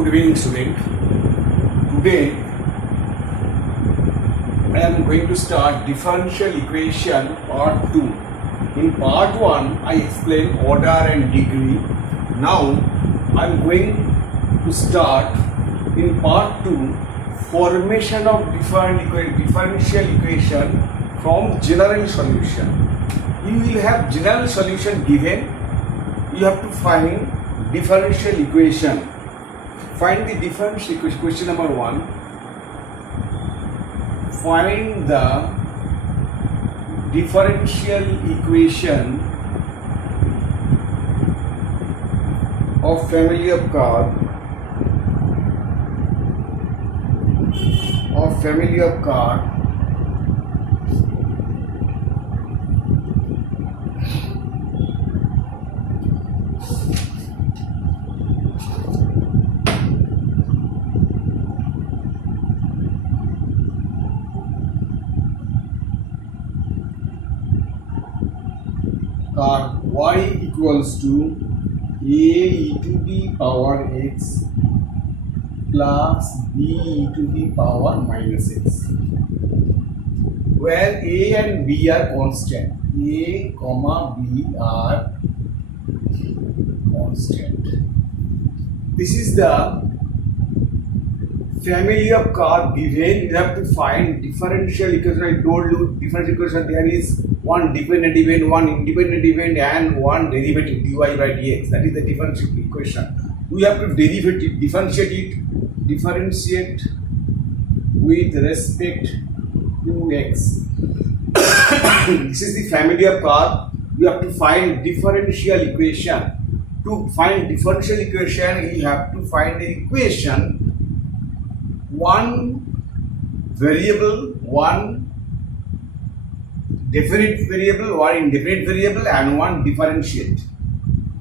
Good evening, student. Today I am going to start differential equation part 2. In part 1 I explained order and degree. Now I am going to start in part 2 formation of differential equation from general solution. You will have general solution given. You have to find differential equation. Find the differential equation. Question number 1. Find the differential equation of family of curve y equals to a e to the power x plus b e to the power minus x, where a and b are constant. A comma b are constant. This is the family of curve given. You have to find differential equation. I told you differential equation, there is one dependent event, one independent event, and one derivative dy by dx. That is the differential equation. We have to differentiate with respect to x. This is the family of curve. We have to find differential equation. To find differential equation, you have to find the equation one variable, one definite variable, one indefinite variable, and one differentiate.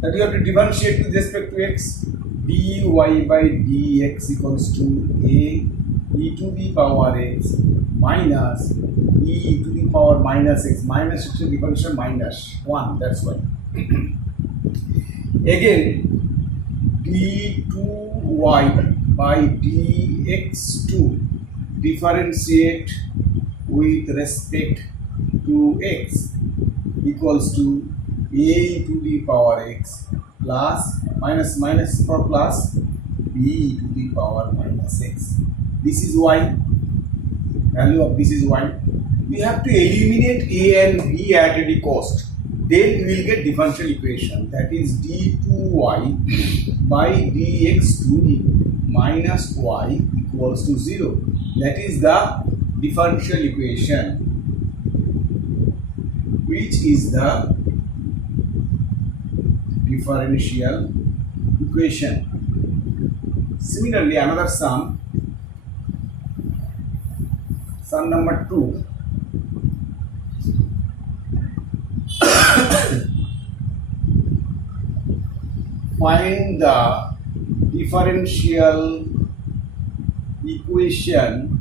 That you have to differentiate with respect to x. dy by dx equals to a e to the power x minus b e to the power minus x. Minus is differential minus 1. That's why. Again, d2y by dx2 differentiate with respect to x equals to a e to the power x plus minus for plus b e to the power minus x. This is y. Value of this is y. We have to eliminate a and b at any cost. Then we will get differential equation. That is d2y by dx2 minus y equals to 0. That is the differential equation, which is the differential equation. Similarly, another sum number 2. Find the differential equation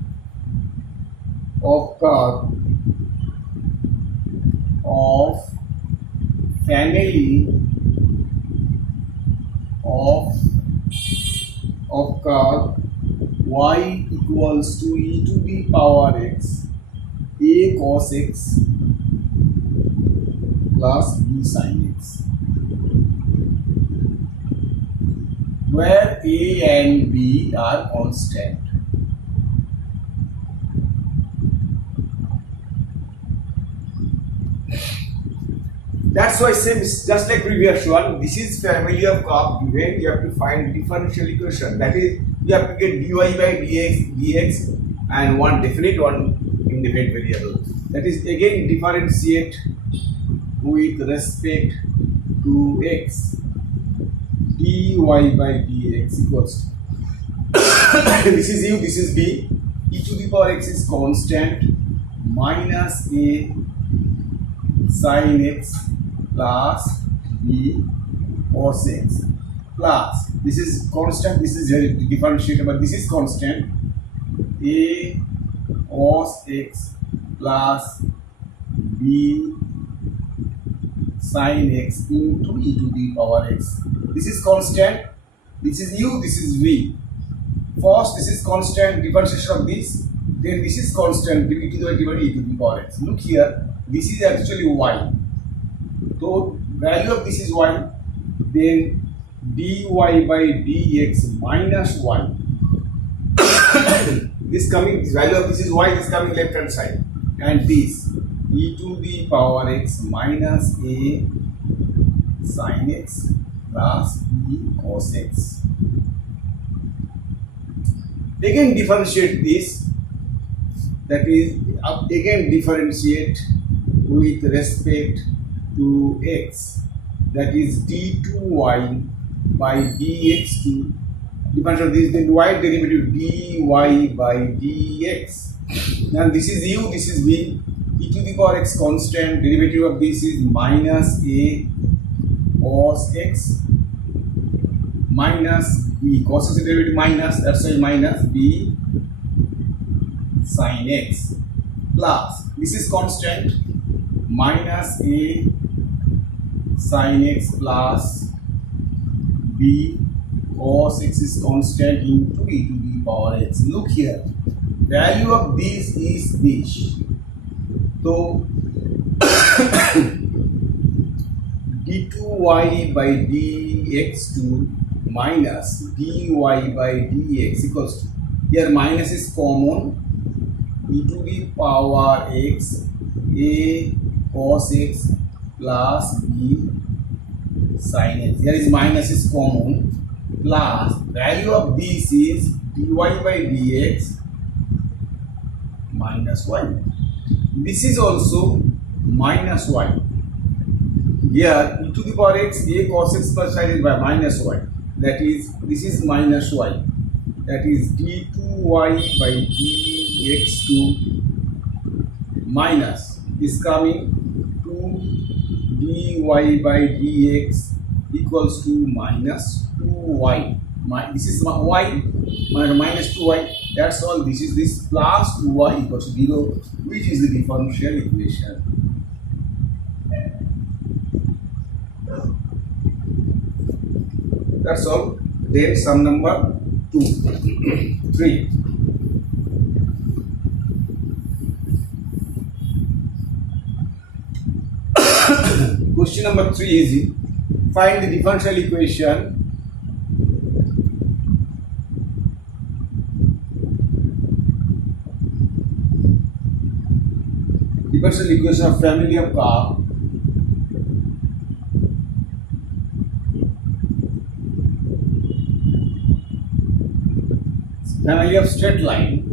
of curve of family of curve y equals to e to the power x a cos x plus b sin x, where a and b are constant. That's why same just like previous one. This is family of curve given. You have to find differential equation. That is, you have to get dy by dx and one definite, one indefinite variable. That is again differentiate with respect to x. dy by dx equals to this is u, this is b. E to the power x is constant minus a sin x plus b cos x plus, this is constant, this is differentiated, but this is constant, a cos x plus b sin x into e to the power x. This is constant. This is u, this is v. First, this is constant differentiation of this. Then this is constant e to the power divided e to the power x. Look here, this is actually y. So value of this is y. Then dy by dx minus y. This value of this is y. This coming left hand side, and this e to the power x minus a sin x plus b cos x. Again differentiate this, that is again differentiate with respect to x, that is d2y by dx to differentiate this, then y derivative dy by dx. Now this is u, this is v, e to the power x constant, derivative of this is minus a cos x minus b, cos x derivative minus, that's why minus b sin x, plus this is constant minus a sin x plus b cos x is constant into e to the power x. Look here, value of this is this. So d2y by dx to minus dy by dx equals to, here minus is common, e to the power x a cos x plus b sin x. Here is minus is common, plus value of this is dy by dx minus y. This is also minus y. Here e to the power x a cos x plus sin is by minus y. That is, this is minus y. That is d2y by dx to minus is coming to dy by dx equals to minus 2y. This is y minus 2y. That's all. This is this plus 2y equals to 0, which is the differential equation. That's all. Then sum number 3. Question number 3 is, find the differential equation of family of curve family of straight line,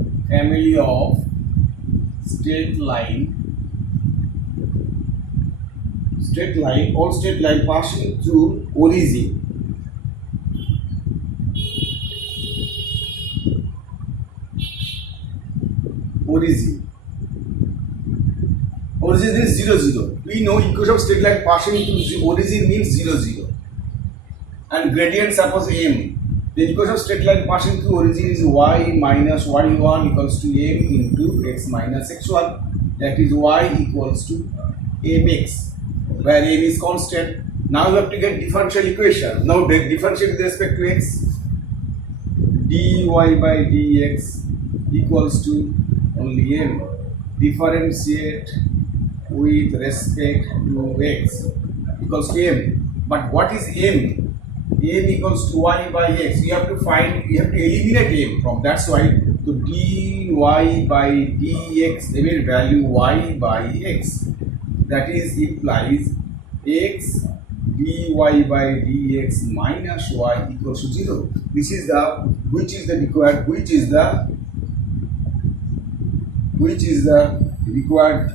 all straight line passing through origin. Origin is 0, 0. We know equation of straight line passing through origin means 0, 0. And gradient suppose m. The equation of straight line passing through origin is y minus y1 equals to m into x minus x1. That is y equals to mx, where m is constant. Now we have to get differential equation. Now differentiate with respect to x. dy by dx equals to only m. Differentiate with respect to x equals to m. But what is m? M equals to y by x. We have to eliminate m from. That's why to dy by dx, they will value y by x. That is implies x dy by dx minus y equals to 0. This is the which is the required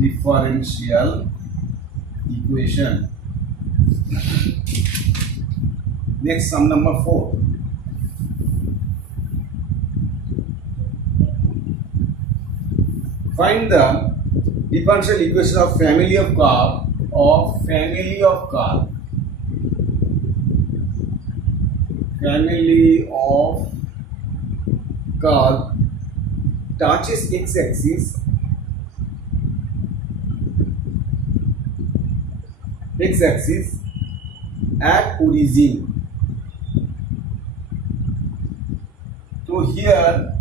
differential equation. Next, sum number 4. Find the differential equation of family of curve family of curve touches x-axis x-axis at origin. So here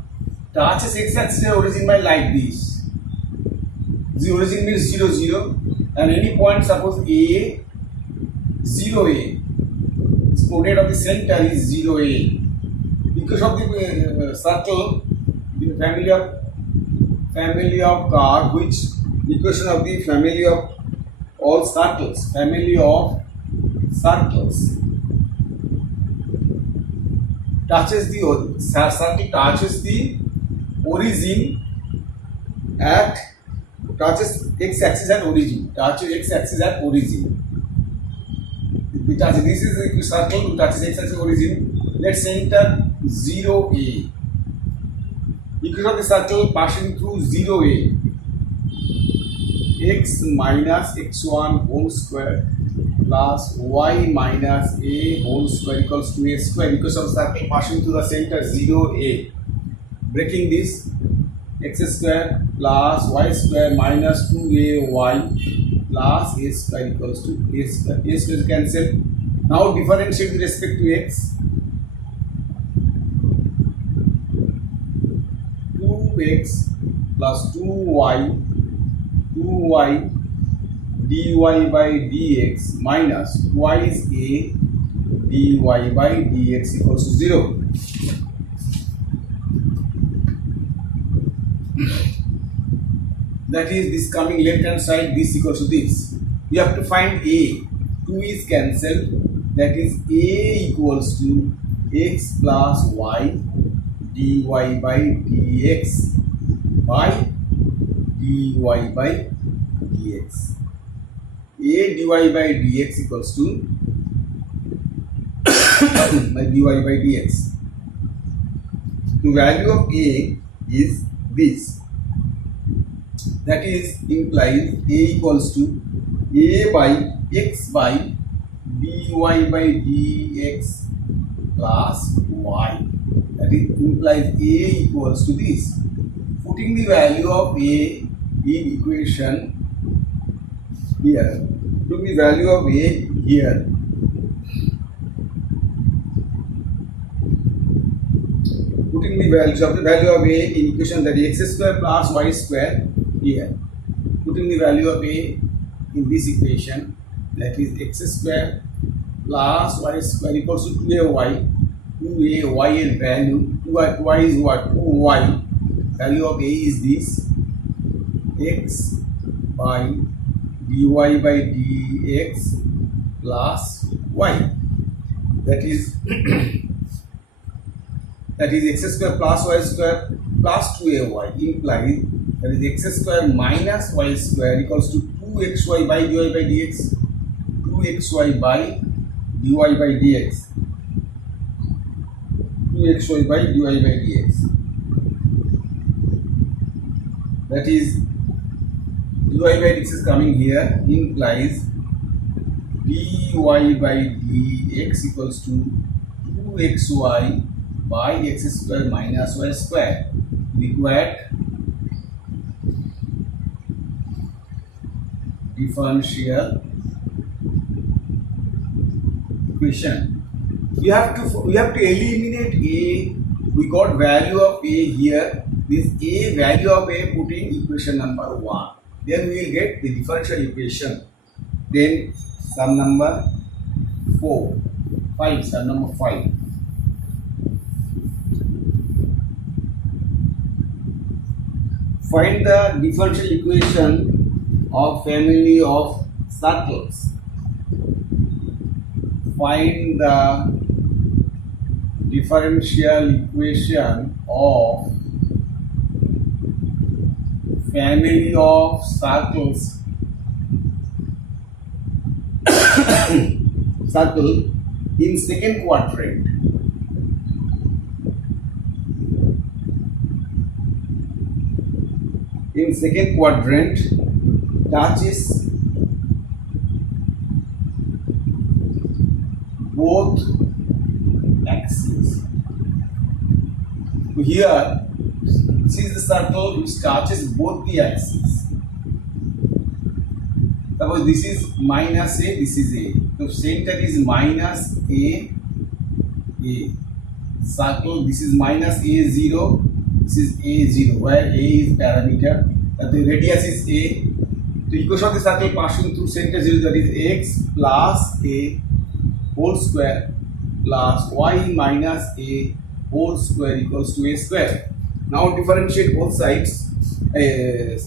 touches x-axis at origin by like this. The origin means 0 0 and any point, suppose A 0 A, its coordinate of the center is 0 A. Because of the circle, the family of curve, which equation of the family of all circles, touches the circle touches the origin at touches x-axis at origin. This is the circle touches x-axis origin. Let's enter 0 A. Because of the circle passing through 0 A, x minus x1 whole square plus y minus a whole square equals to a square, because of circle passing through the center 0 A. Breaking this, x square plus y square minus 2ay plus a square equals to a square. A square is cancelled. Now differentiate with respect to x. 2x plus 2y dy by dx minus twice a dy by dx equals to 0. That is, this coming left hand side, this equals to this. We have to find a. 2 is cancelled. That is, a equals to x plus y dy by dx by dy by dx. A dy by dx equals to by dy by dx. The value of a is this. That is, implies a equals to a by x by dy by dx plus y. That is, implies a equals to this. Putting the value of a in equation here, putting the value of a here, putting the value of a in equation, that is x square plus y square here, putting the value of a in this equation, that is x square plus y square equals to 2ay. 2ay and value 2y is what? 2y. Value of a is this, x by dy by dx plus y. That is x square plus y square plus 2ay implies, that is x square minus y square equals to 2xy by dy by dx. 2xy by dy by dx. 2xy by dy by dx. That is, dy by dx is coming here, implies dy by dx equals to 2xy by x square minus y square. Required differential equation. We have to eliminate a. We got value of a here. This a value of a putting equation number 1. Then we will get the differential equation. Then sum number 5. Sum number 5. Find the differential equation of family of circles. Find the differential equation of family of circles circle in second quadrant. In second quadrant, touches both axes. So here, this is the circle which touches both the axes. Suppose this is minus a, this is a. So center is minus a. Circle, this is minus a0, this is a0, where a is parameter, the radius is a. The equation of the circle passing through center 0, that is x plus a whole square plus y minus a whole square equals to a square. Now differentiate both sides,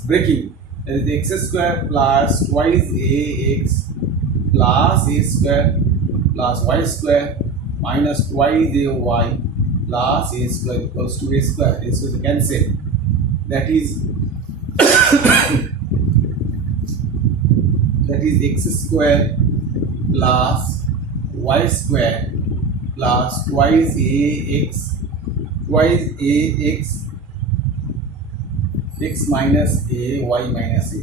breaking. That is x square plus twice ax plus a square plus y square minus twice ay plus a square equals to a square. A square is cancelled. That is that is x square plus y square plus twice ax x minus a y minus a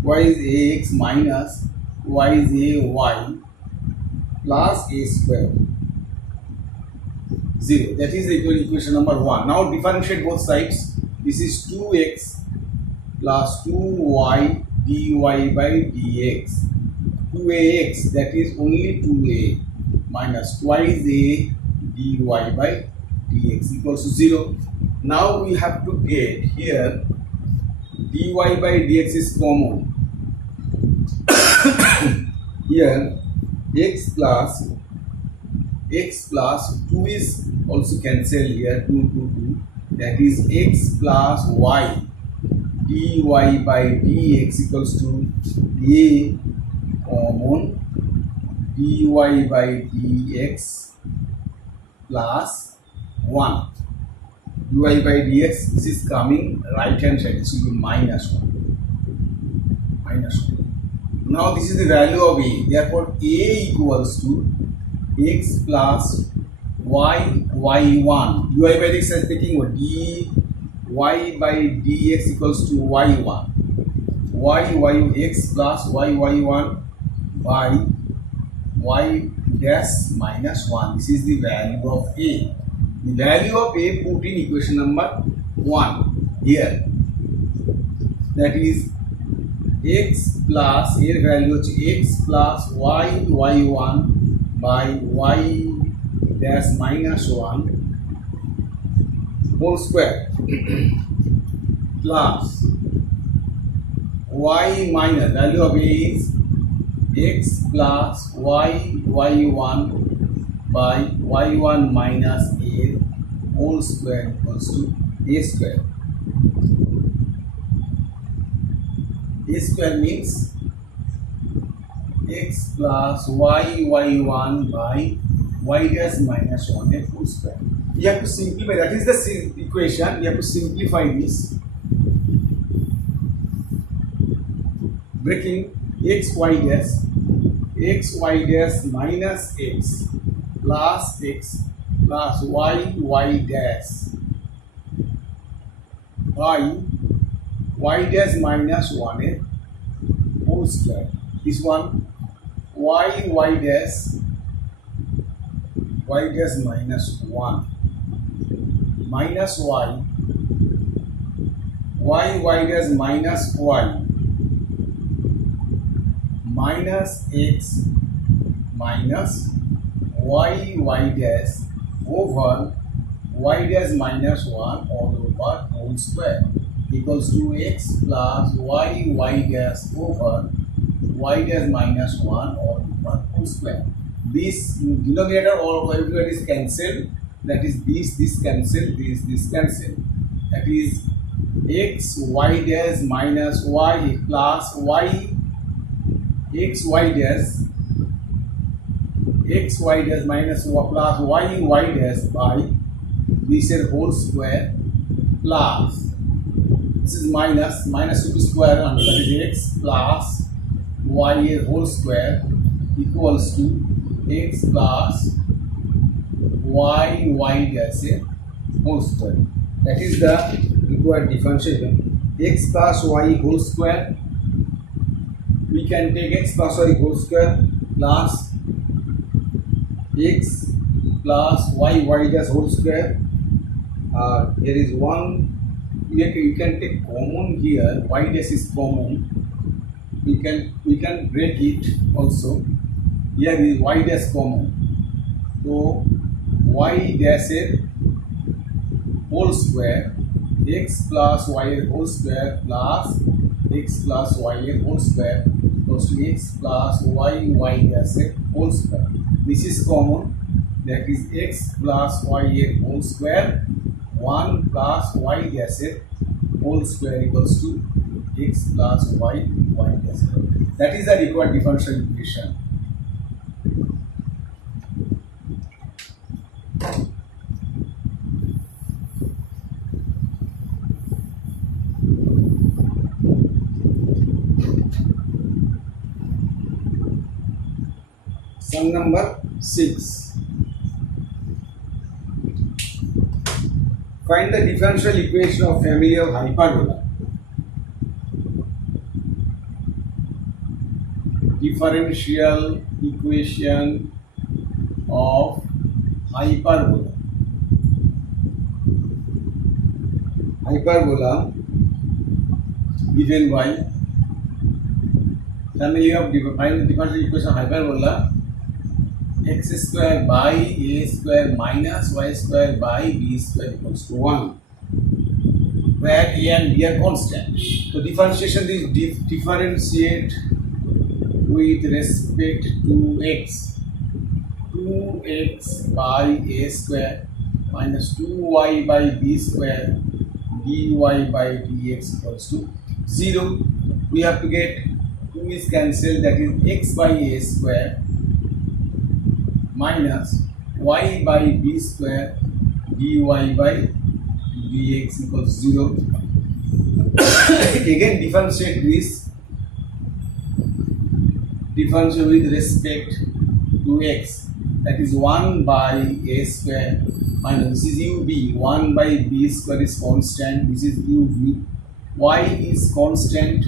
twice ax minus twice a y plus a square 0. That is the equation number 1. Now differentiate both sides. This is 2x plus 2y dy by dx. 2ax, that is only 2a minus twice a dy by dx equals to 0. Now we have to get here dy by dx is common. Here x plus 2 is also cancelled here, 2. That is x plus y dy by dx equals to a common dy by dx plus 1. Dy by dx, this is coming right hand side, this will be minus 1. Now this is the value of a, therefore a equals to x plus y1. Dy by dx is taking what? dy by dx equals to y1. X plus y1 by y dash minus 1. This is the value of a. The value of a put in equation number 1 here. That is x plus a value x plus y1 by y dash minus 1 whole square plus y minus value of a is x plus y1 by y1 minus a whole square equals to a square. A square means x plus y1 by y dash minus 1 a whole square. You have to simplify, that is the equation, you have to simplify this. Breaking x y dash minus x plus y dash by y dash minus 1 a whole square. This one y dash minus 1 minus y dash minus y minus x minus y dash over y dash minus 1 all over whole square equals to x plus y dash over y dash minus 1 all over whole square. This denominator all everywhere is cancelled. That is this cancel, this cancel. That is x y dash minus y plus y x y dash minus plus y dash by this whole square plus this is minus to the square and that is x plus y whole square equals to x plus y dash whole square. That is the required differentiation. X plus y whole square, we can take x plus y whole square plus x plus y dash whole square. There is one, you can take common here, y dash is common, we can break it also. Here is y dash common. So y dash whole square x plus y whole square plus x plus y whole square equals to x plus y dash whole square. This is common. That is x plus y whole square 1 plus y dash whole square equals to x plus y dash. That is the required differential equation. Sum number 6. Find the differential equation of family of hyperbola. Differential equation of hyperbola. Hyperbola given by family of find the differential equation of hyperbola x square by a square minus y square by b square equals to 1, where a and b are constant. So differentiation is differentiate with respect to x. 2x by a square minus 2y by b square dy by dx equals to 0. We have to get 2 is cancelled, that is x by a square minus y by b square dy by dx equals 0. Again differentiate this. Differentiate with respect to x, that is 1 by a square minus this is ub, 1 by b square is constant, this is uv, y is constant,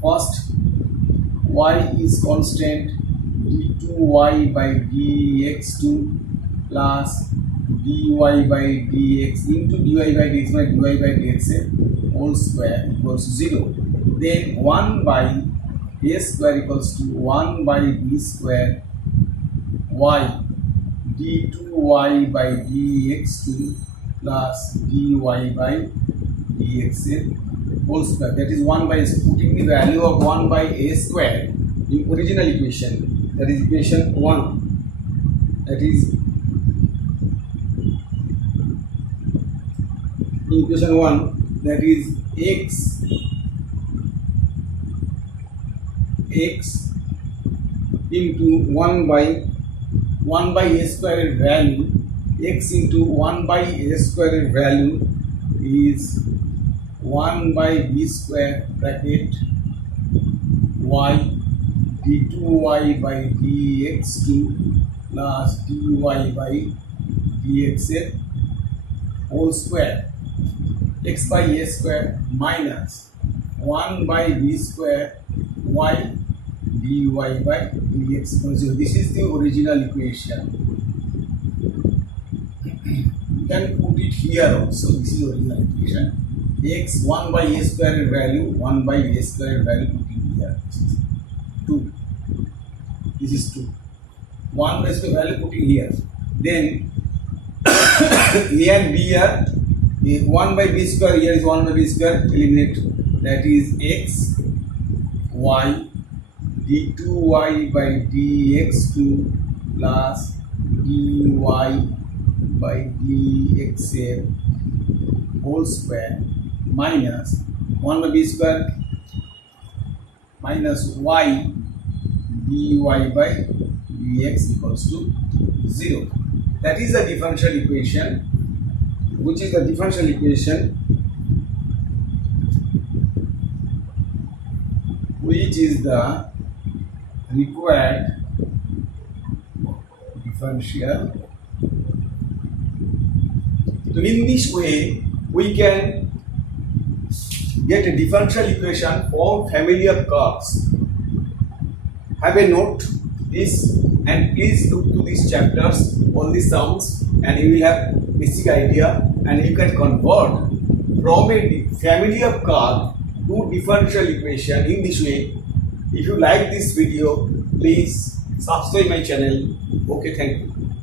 first y is constant, d2y by dx2 plus dy by dx into dy by dx by dy by dx whole square equals 0. Then 1 by a square equals to 1 by b square y d2y by dx2 plus dy by dx whole square. That is 1 by, putting the value of 1 by a square in original equation, that is equation 1, that is in equation 1, that is x into 1 by a square value, x into 1 by a square value is 1 by b square bracket y d2y by dx2 plus dy by dx whole square, x by a square minus 1 by b square y dy by dx equals 0. This is the original equation. You can put it here also. This is the original equation. X 1 by a square value, 1 by a square value putting here. This is 2. This is 2. 1 by square value putting here. Then a and b are 1 by b square, here is 1 by b square, eliminate, that is x y d2y by dx2 plus dy by dx whole square minus 1 by b square minus y dy by dx equals to 0. That is the differential equation, which is the differential equation which is the required differential. So in this way we can get a differential equation for family of curves. Have a note this and please look to these chapters, all these sums, and you will have basic idea, and you can convert from a family of curve do differential equation in this way. If you like this video, please subscribe my channel. Okay, thank you.